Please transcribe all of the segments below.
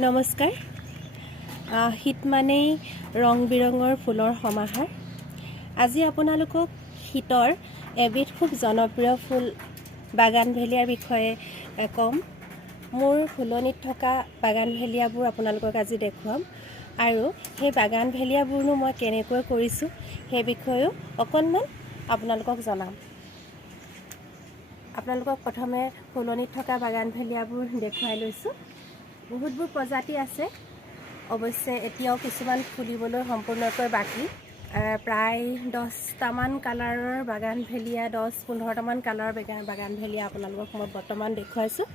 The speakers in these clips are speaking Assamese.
নমস্কাৰ। শীত মানেই ৰং বিৰঙৰ ফুলৰ সমাহাৰ। আজি আপোনালোকক শীতৰ এবিধ খুব জনপ্ৰিয় ফুল বাগানভেলিয়াৰ বিষয়ে ক'ম। মোৰ ফুলনিত থকা বাগানভেলিয়াবোৰ আপোনালোকক আজি দেখুৱাম আৰু সেই বাগানভেলিয়াবোৰনো মই কেনেকৈ কৰিছোঁ সেই বিষয়েও অকণমান আপোনালোকক জনাম। আপোনালোকক প্ৰথমে ফুলনিত থকা বাগানভেলিয়াবোৰ দেখুৱাই লৈছোঁ। বহুতবোৰ প্ৰজাতি আছে, অৱশ্যে এতিয়াও কিছুমান ফুলিবলৈ সম্পূৰ্ণকৈ বাকী। প্ৰায় 10টামান কালাৰৰ বাগানভেলিয়া, 10-15টামান কালাৰৰ বাগানভেলিয়া আপোনালোকক মই বৰ্তমান দেখুৱাইছোঁ।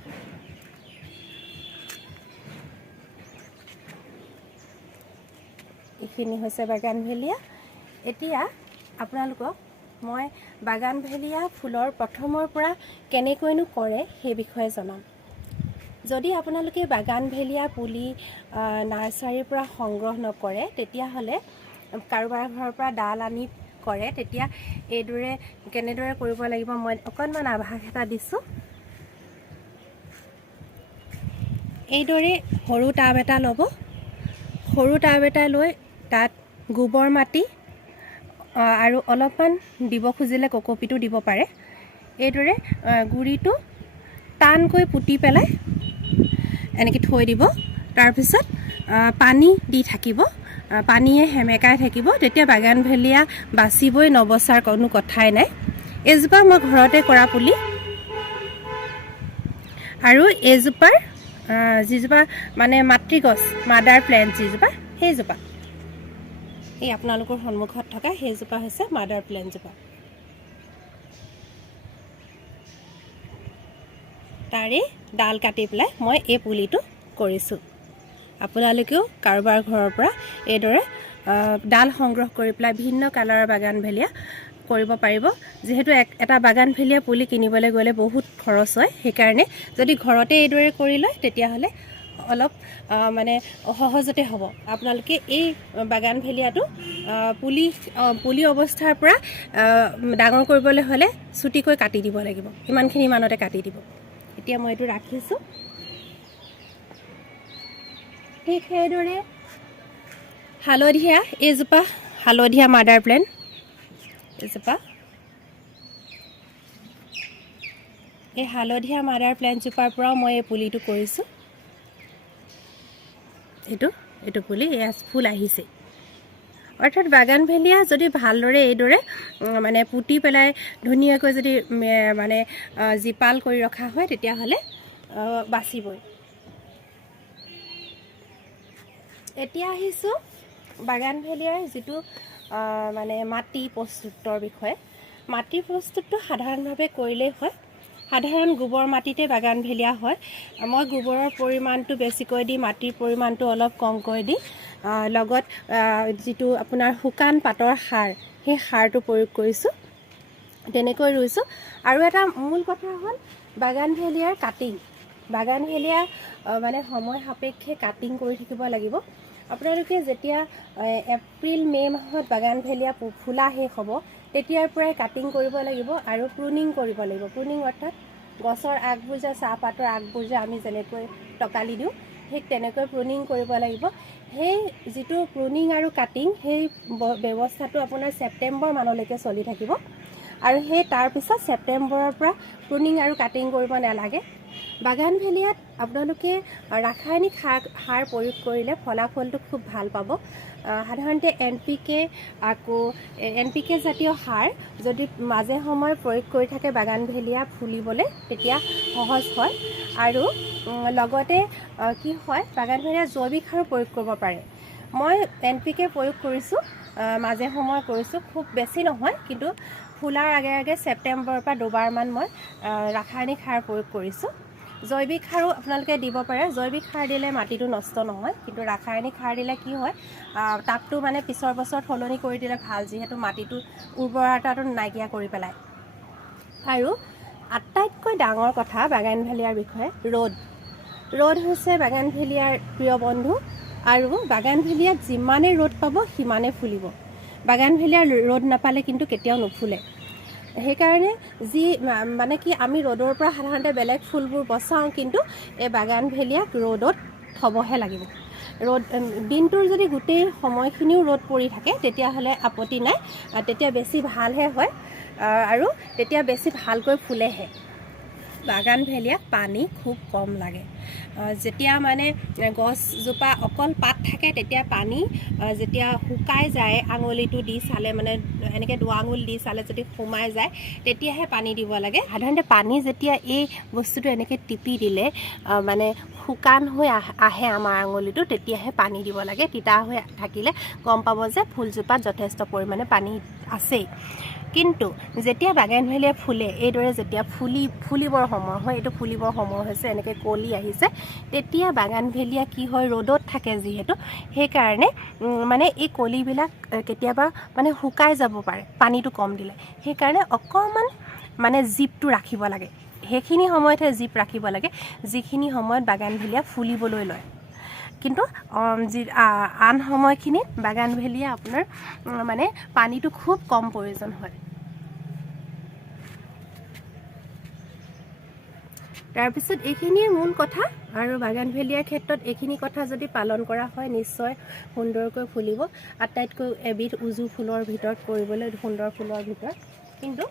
এইখিনি হৈছে বাগানভেলিয়া। এতিয়া আপোনালোকক মই বাগানভেলিয়া ফুলৰ প্ৰথমৰ পৰা কেনেকৈনো কৰে সেই বিষয়ে জনাম। যদি আপোনালোকে বাগানভেলিয়া পুলি নাৰ্চাৰীৰ পৰা সংগ্ৰহ নকৰে, তেতিয়াহ'লে কাৰোবাৰ ঘৰৰ পৰা ডাল আনি কৰে, তেতিয়া এইদৰে কেনেদৰে কৰিব লাগিব মই অকণমান আভাস এটা দিছোঁ। এইদৰে সৰু টাব এটা ল'ব। সৰু টাব এটা লৈ তাত গোবৰ মাটি আৰু অলপমান দিব খুজিলে কক'পিটো দিব পাৰে। এইদৰে গুড়িটো টানকৈ পুতি পেলাই এনেকৈ থৈ দিব। তাৰপিছত পানী দি থাকিব, পানীয়ে সেমেকাই থাকিব। তেতিয়া বাগানভেলিয়া বাচিবই নবচাৰ কোনো কথাই নাই। এইজোপা মই ঘৰতে কৰা পুলি, আৰু এইজোপাৰ যিজোপা মানে মাতৃগছ, মাদাৰ প্লেণ্ট যিজোপা, সেইজোপা এই আপোনালোকৰ সন্মুখত থকা সেইজোপা হৈছে মাদাৰ প্লেণ্টজোপা। তাৰে ডাল কাটি পেলাই মই এই পুলিটো কৰিছোঁ। আপোনালোকেও কাৰোবাৰ ঘৰৰ পৰা এইদৰে ডাল সংগ্ৰহ কৰি পেলাই ভিন্ন কালাৰৰ বাগানভেলিয়া কৰিব পাৰিব। যিহেতু এটা বাগানভেলিয়া পুলি কিনিবলৈ গ'লে বহুত খৰচ হয়, সেইকাৰণে যদি ঘৰতে এইদৰে কৰি লয় তেতিয়াহ'লে অলপ মানে সহজতে হ'ব। আপোনালোকে এই বাগানভেলিয়াটো পুলি অৱস্থাৰ পৰা ডাঙৰ কৰিবলৈ হ'লে চুটিকৈ কাটি দিব লাগিব, ইমানখিনি মানতে কাটি দিব। এতিয়া মই এইটো ৰাখিছোঁ। ঠিক সেইদৰে হালধীয়া, এইজোপা হালধীয়া মাদাৰ প্লেণ্ট, এইজোপা এই হালধীয়া মাদাৰ প্লেণ্টজোপাৰ পৰাও মই এই পুলিটো কৰিছোঁ। এইটো পুলি এয়া ফুল আহিছে। অৰ্থাৎ বাগানভেলিয়া যদি ভালদৰে এইদৰে মানে পুতি পেলাই ধুনীয়াকৈ যদি মানে জীপাল কৰি ৰখা হয় তেতিয়াহ'লে বাচিবই। এতিয়া আহিছোঁ বাগানভেলিয়াৰ যিটো মানে মাটি প্ৰস্তুতৰ বিষয়ে। মাটি প্ৰস্তুতটো সাধাৰণভাৱে কৰিলেই হয়। সাধাৰণ গোবৰ মাটিতে বাগানভেলিয়া হয়। মই গোবৰৰ পৰিমাণটো বেছিকৈ দি মাটিৰ পৰিমাণটো অলপ কমকৈ দি লগত যিটো আপোনাৰ শুকান পাতৰ সাৰ, সেই সাৰটো প্ৰয়োগ কৰিছোঁ। তেনেকৈ ৰুইছোঁ। আৰু এটা মূল কথা হ'ল বাগানভেলিয়াৰ কাটিং। বাগানভেলিয়া মানে সময় সাপেক্ষে কাটিং কৰি থাকিব লাগিব। আপোনালোকে যেতিয়া এপ্ৰিল-মে মাহত বাগানভেলিয়া ফুলা শেষ হ'ব, তেতিয়াৰ পৰাই কাটিং কৰিব লাগিব আৰু প্ৰুনিং কৰিব লাগিব। প্ৰুনিং অৰ্থাৎ গছৰ আগবোৰ যে, চাহপাতৰ আগবোৰ যে আমি যেনেকৈ টকালি দিওঁ, ঠিক তেনেকৈ প্ৰুনিং কৰিব লাগিব। সেই যিটো প্ৰুনিং আৰু কাটিং, সেই ব্যৱস্থাটো আপোনাৰ ছেপ্টেম্বৰ মানলৈকে চলি থাকিব। আৰু সেই তাৰপিছত ছেপ্টেম্বৰৰ পৰা প্ৰুনিং আৰু কাটিং কৰিব নালাগে। বাগানভেলিয়াত আপোনালোকে ৰাসায়নিক সাৰ প্ৰয়োগ কৰিলে ফলাফলটো খুব ভাল পাব। সাধাৰণতে NPK জাতীয় সাৰ যদি মাজে সময়ে প্ৰয়োগ কৰি থাকে বাগানভেলিয়া ফুলিবলৈ, তেতিয়া সহজ হয়। আৰু লগতে কি হয়, বাগানভেলিয়া জৈৱিক সাৰো প্ৰয়োগ কৰিব পাৰে। মই NPK প্ৰয়োগ কৰিছোঁ, মাজে সময়ে কৰিছোঁ, খুব বেছি নহয়, কিন্তু ফুলাৰ আগে আগে ছেপ্টেম্বৰৰ পৰা দুবাৰমান মই ৰাসায়নিক সাৰ প্ৰয়োগ কৰিছোঁ। জৈৱিক সাৰো আপোনালোকে দিব পাৰে। জৈৱিক সাৰ দিলে মাটিটো নষ্ট নহয়, কিন্তু ৰাসায়নিক সাৰ দিলে কি হয়, তাপটো মানে পিছৰ বছৰত সলনি কৰি দিলে ভাল, যিহেতু মাটিটো উৰ্বৰতাটো নাইকিয়া কৰি পেলায়। আৰু আটাইতকৈ ডাঙৰ কথা বাগানভেলিয়াৰ বিষয়ে ৰ'দ হৈছে বাগানভেলিয়াৰ প্ৰিয় বন্ধু। আৰু বাগানভেলিয়াত যিমানে ৰ'দ পাব সিমানে ফুলিব। বাগানভেলিয়াৰ ৰ'দ নাপালে কিন্তু কেতিয়াও নুফুলে। সেইকাৰণে মানে কি, আমি ৰ'দৰ পৰা সাধাৰণতে বেলেগ ফুলবোৰ বচাওঁ, কিন্তু এই বাগানভেলিয়াক ৰ'দত থ'বহে লাগিব। ৰ'দ দিনটোৰ যদি গোটেই সময়খিনিও ৰ'দ পৰি থাকে তেতিয়াহ'লে আপত্তি নাই, তেতিয়া বেছি ভালহে হয় আৰু তেতিয়া বেছি ভালকৈ ফুলেহে। বাগানভেলিয়াক পানী খুব কম লাগে। যেতিয়া মানে গছজোপা অকল পাত থাকে তেতিয়া পানী যেতিয়া শুকাই যায়, আঙুলিটো দি চালে মানে এনেকৈ দুআঙুল দি চালে যদি সোমাই যায় তেতিয়াহে পানী দিব লাগে। সাধাৰণতে পানী যেতিয়া এই বস্তুটো এনেকৈ টিপি দিলে মানে শুকান হৈ আহে আমাৰ আঙুলিটো, তেতিয়াহে পানী দিব লাগে। তিতা হৈ থাকিলে গম পাব যে ফুলজোপাত যথেষ্ট পৰিমাণে পানী আছেই। কিন্তু যেতিয়া বাগানভেলিয়া ফুলে, এইদৰে যেতিয়া ফুলিবৰ সময় হয়, এইটো ফুলিবৰ সময় হৈছে, এনেকৈ কলি আহিছে, তেতিয়া বাগানভেলিয়া কি হয়, ৰ'দত থাকে যিহেতু, সেইকাৰণে মানে এই কলিবিলাক কেতিয়াবা মানে শুকাই যাব পাৰে পানীটো কম দিলে। সেইকাৰণে অকণমান মানে জিপটো ৰাখিব লাগে, সেইখিনি সময়তহে জিপ ৰাখিব লাগে যিখিনি সময়ত বাগানভেলিয়া ফুলিবলৈ লয়। কিন্তু আন সময়খিনিত বাগানভেলিয়া আপোনাৰ মানে পানীটো খুব কম প্ৰয়োজন হয়। তাৰপিছত এইখিনিয়ে মূল কথা, আৰু বাগানভেলিয়াৰ ক্ষেত্ৰত এইখিনি কথা যদি পালন কৰা হয় নিশ্চয় সুন্দৰকৈ ফুলিব। আটাইতকৈ এবিধ উজু ফুলৰ ভিতৰত কৰিবলৈ, সুন্দৰ ফুলৰ ভিতৰত। কিন্তু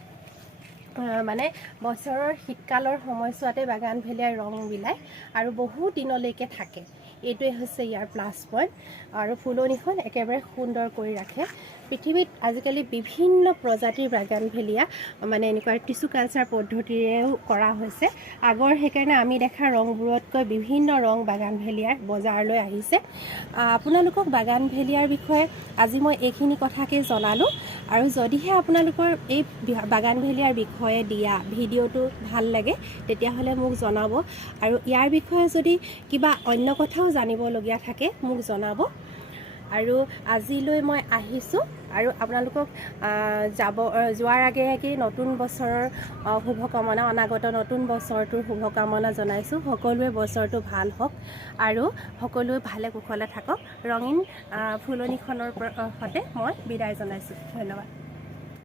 মানে বছৰৰ শীতকালৰ সময়ছোৱাতে বাগানভেলিয়াৰ ৰং বিলায় আৰু বহু দিনলৈকে থাকে। এইটোৱে হৈছে ইয়াৰ প্লাছ পইণ্ট। আৰু ফুলনিখন একেবাৰে সুন্দৰ কৰি ৰাখে। পৃথিৱীত আজিকালি বিভিন্ন প্ৰজাতিৰ বাগানভেলিয়া মানে এনেকুৱা টিচু কালচাৰ পদ্ধতিৰেও কৰা হৈছে। আগৰ সেইকাৰণে আমি দেখা ৰংবোৰতকৈ বিভিন্ন ৰং বাগানভেলিয়াৰ বজাৰলৈ আহিছে। আপোনালোকক বাগানভেলিয়াৰ বিষয়ে আজি মই এইখিনি কথাকেই জনালোঁ। আৰু যদিহে আপোনালোকৰ এই বাগানভেলিয়াৰ বিষয়ে দিয়া ভিডিঅ'টো ভাল লাগে তেতিয়াহ'লে মোক জনাব, আৰু ইয়াৰ বিষয়ে যদি কিবা অন্য কথাও জানিবলগীয়া থাকে মোক জনাব। আৰু আজিলৈ মই আহিছোঁ, আৰু আপোনালোকক যোৱাৰ আগে নতুন বছৰৰ শুভকামনা, অনাগত নতুন বছৰটোৰ শুভকামনা জনাইছোঁ। সকলোৱে বছৰটো ভাল হওক আৰু সকলোৱে ভালে কুশলে থাকক। ৰঙীন ফুলনিখনৰ সৈতে মই বিদায় জনাইছোঁ। ধন্যবাদ।